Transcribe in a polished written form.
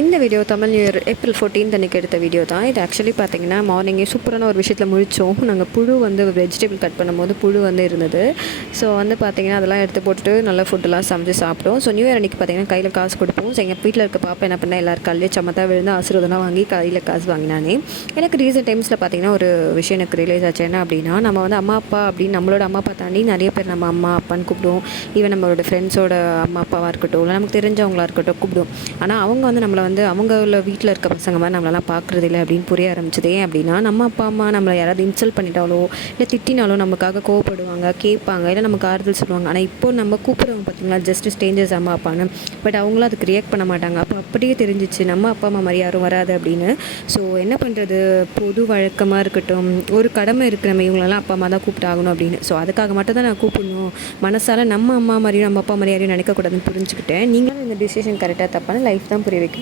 இந்த video Tamil new year April 14 அன்றைக்கி எடுத்த வீடியோ தான். இது ஆக்சுவலி பார்த்திங்கன்னா மார்னிங்கே சூப்பரான ஒரு விஷயத்தில் முழித்தோம். நாங்கள் புழு வெஜிடபிள் கட் பண்ணும்போது புழு இருந்தது. ஸோ பார்த்திங்கன்னா அதெல்லாம் எடுத்து போட்டுட்டு நல்லா ஃபுட்டெல்லாம் சமைச்சு சாப்பிட்டோம். ஸோ நியூ இயர் அன்றைக்கி பார்த்திங்கன்னா கையில் காசு கொடுப்போம். ஸோ எங்கள் வீட்டில் இருக்க பாப்பா என்ன பண்ணால் எல்லாரும் கல்லே சமத்தாக விழுந்து ஆசீர்வாதம்லாம் வாங்கி கையில் காசு வாங்கினானே. எனக்கு ரீசெண்ட் டைம்ஸில் பார்த்திங்கன்னா ஒரு விஷயம் எனக்கு ரியலைஸ் ஆச்சு. என்ன அப்படின்னா, நம்ம அம்மா அப்பா அப்படின்னு நம்மளோட அம்மா அப்பா தாண்டி நிறைய பேர் நம்ம அம்மா அப்பான்னு கூப்பிடுவோம். ஈவன் நம்மளோட ஃப்ரெண்ட்ஸோட அம்மா அப்பாவாக இருக்கட்டும், இல்லை நமக்கு தெரிஞ்சவங்களாக இருக்கட்டும் கூப்பிடுவோம். ஆனால் அவங்க நம்மளை அவங்கள வீட்டில் இருக்க பசங்க மாதிரி நம்மளெல்லாம் பார்க்குறது இல்லை அப்படின்னு புரிய ஆரம்பிச்சது. ஏன் அப்படின்னா, நம்ம அப்பா அம்மா நம்மளை யாராவது இன்சல்ட் பண்ணிட்டாலோ இல்லை திட்டினாலோ நமக்காக கோவப்படுவாங்க, கேட்பாங்க, இல்லை நமக்கு ஆறுதல் சொல்லுவாங்க. ஆனால் இப்போ நம்ம கூப்பிடுவோம் பார்த்திங்களா, ஜஸ்ட் ஸ்டேஞ்சர்ஸ் அம்மா அப்பான்னு. பட் அவங்களும் அதுக்கு ரியாக்ட் பண்ண மாட்டாங்க. அப்போ அப்படியே தெரிஞ்சிச்சு நம்ம அப்பா அம்மா மாதிரி யாரும் வராது அப்படின்னு. ஸோ என்ன பண்ணுறது, பொது வழக்கமாக இருக்கட்டும், ஒரு கடமை இருக்குது, நம்ம இவங்களெல்லாம் அப்பா அம்மா தான் கூப்பிட்டாகணும் அப்படின்னு. ஸோ அதுக்காக மட்டும் தான் நான் கூப்பிடணும், மனசால் நம்ம அம்மா மாதிரியும் நம்ம அப்பா மாதிரி யாரையும் நினைக்கக்கூடாதுன்னு புரிஞ்சுக்கிட்டேன். நீங்களும் இந்த டிசிஷன் கரெக்டாக தப்பான லைஃப் தான் புரிய வைக்கணும்.